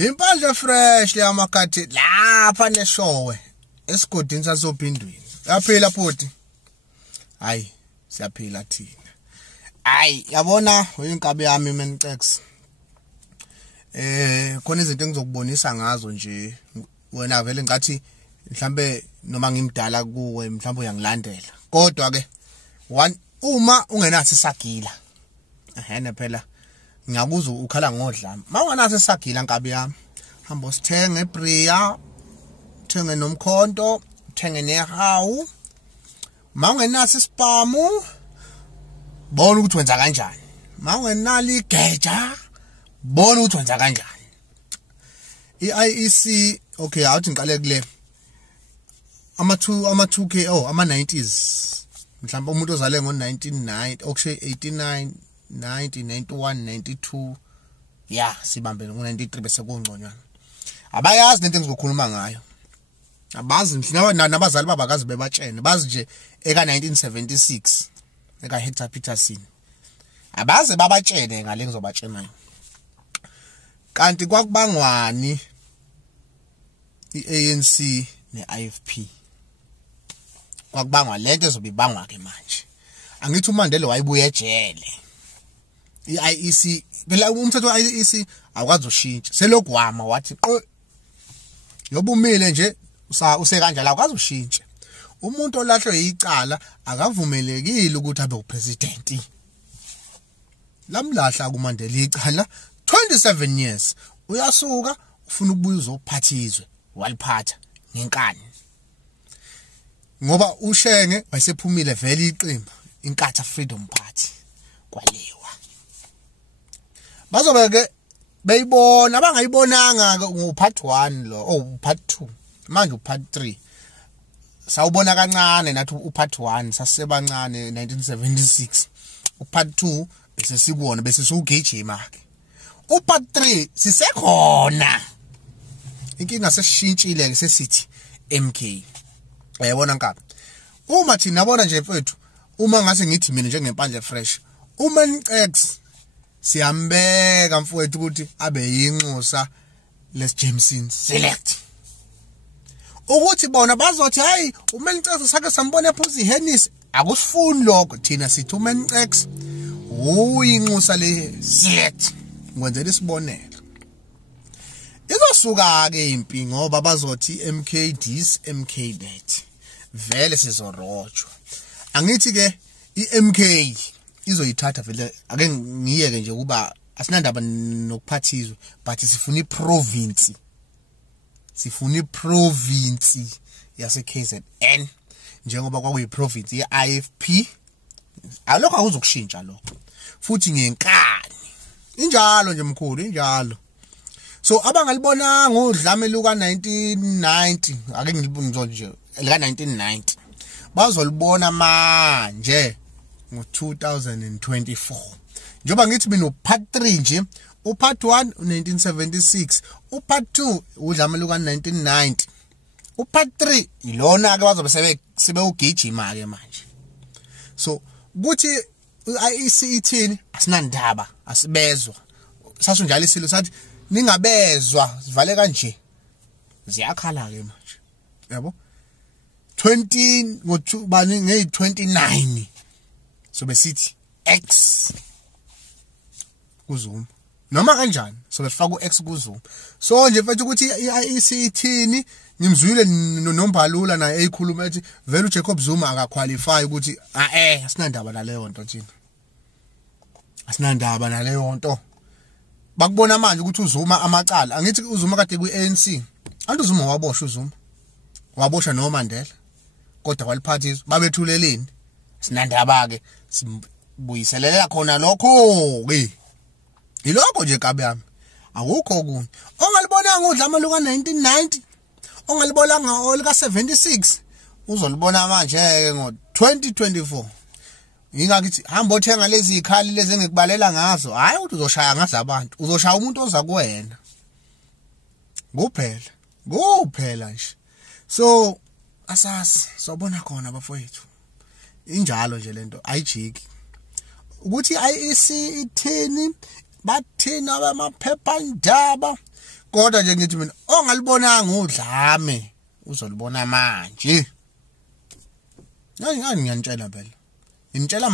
Impandle fresh le amakhathi lapha neshowe esigodini sasophindweni. Yaphila photi. Hayi, siyaphila thina. Hayi, yabona oyinkabi yami mencex. Khona izinto engizokubonisa ngazo nje wena vele ngathi mhlambe noma ngimdala kuwe mhlambe uyangilandela. Kodwa ke uma ungenathi isagila. Ehene phela ngiyakuzwa ukhala ngodlame. Mawungenathi isagila nkabi yami. Hamba usithenge eBria, uthenge nomkhonto, uthenge nehawu. Mawungenathi ispamu, bona ukuthi wenza kanjani. Mawungenali igeja, bona ukuthi wenza kanjani. IEC okay awuthi ngiqale kule ama 2K ama 90s mhlawumbe umuntu ozale ngo1990 okushe 89 90 91 92 yeah sibambele ngo93 bese kungconywana abayazi lento engizokhuluma ngayo abazi nabazali babakazi bebatshene bazi nje eka 1976 eka Hector Peterson abaze babatshene ngale ngizobatshena kanti kwakubangwani iANC neIFP kwakubangwa lento ezobibangwa ke manje angithi uMandela wayibuya ejele iIEC phela umthetho weIEC awukwazi ushintsha selogwama wathi yobumile nje usekanjalo awukwazi ushintsha umuntu olahlwe icala akavumelekile ukuthi abe uPresident lamlahla kuMandela icala 27 years uyasuka ufuna ukubuya uzophathizwe waliphatha ngenkani ngoba uShenge wayesephumile vele iqembu inkatha Freedom Party kwaliwa bazobeke beyibona abangayibonanga ngopart 1 lo part 2 manje upart 3 sawubona kancane nathi upart 1 sasebancane 1976 upart 2 bese sikubona bese sugijima ke upart 3 sisekhona inkinga sesishintshile ke sesithi MK uyabona nkabi uma thina bona nje mfethu uma ngase ngithi mina njengempandle fresh uma nicex siyambeka mfowethu ukuthi abe yinxusa les Jameson select ukuthi bona bazothi hayi uma nicex sake sambona ephuzi ihenis akusifuni lokho thina sithi uma nicex uyinxusa le select ngwenzela isibonelo izosuka ke impi ngoba bazothi MK this MK that vele sizorojwa angithi ke iMK izoyithatha vele ake ngiyeke nje kuba asinandaba nokuphathizwe but sifuna iprovince yase KZN njengoba kwakuyiprovince yeIFP alokho akuzokushintsha lokho futhi ngenkani injalo nje mkhulu injalo so abangalibona ngodlame luka 1990 ake ngilibone nje lika 1990 bazolibona manje ngo2024 njoba ngithi mina upart 3 nje upart 1 1976 upart 2 udlame luka 1990 upart 3 ilona ke bazobe sebe ugijima ke manje so kuthi iEC ithini asinandaba asibezwa sasho njalo isilo sathi ningabezwa sivale kanje ziyakhala ke manje yabo 20 ngo2 bani nge29 so besithi X kuzuma noma kanjani so befaka uX kuzuma so nje mfethu ukuthi iIEC ithini ngimzwile noMbalula naye eyikhuluma ethi vele uJacob Zuma akaqualify ukuthi asinandaba naleyo nto thina asinandaba naleyo nto bakubona manje ukuthi uZuma amacala angithi uZuma kade kuiANC antu uZuma waboshwa uZuma waboshwa noMandela kodwa waliphathizwa babethuleleni sinandaba ke sibuyiselela khona lokho ke ilokho nje kabe yami akukho okunye ongalibona ngodlama luka 1990 ongalibona ngolika 76 uzolibona manje ke ngo2024 ngingakithi hamba othenga lezi ikhali lezi engikubalela ngazo hayi ukuthi uzoshaya ngazo abantu uzoshaya umuntu oza kuwena kuphela nje so asasi sobona khona bafowethu injalo nje lento ayijiki ukuthi iEC ithini bathina abamaphephandaba kodwa nje ngithi mina ongalibonanga udlame uzolibona manje. Ngiyantshela phela. Ngintshela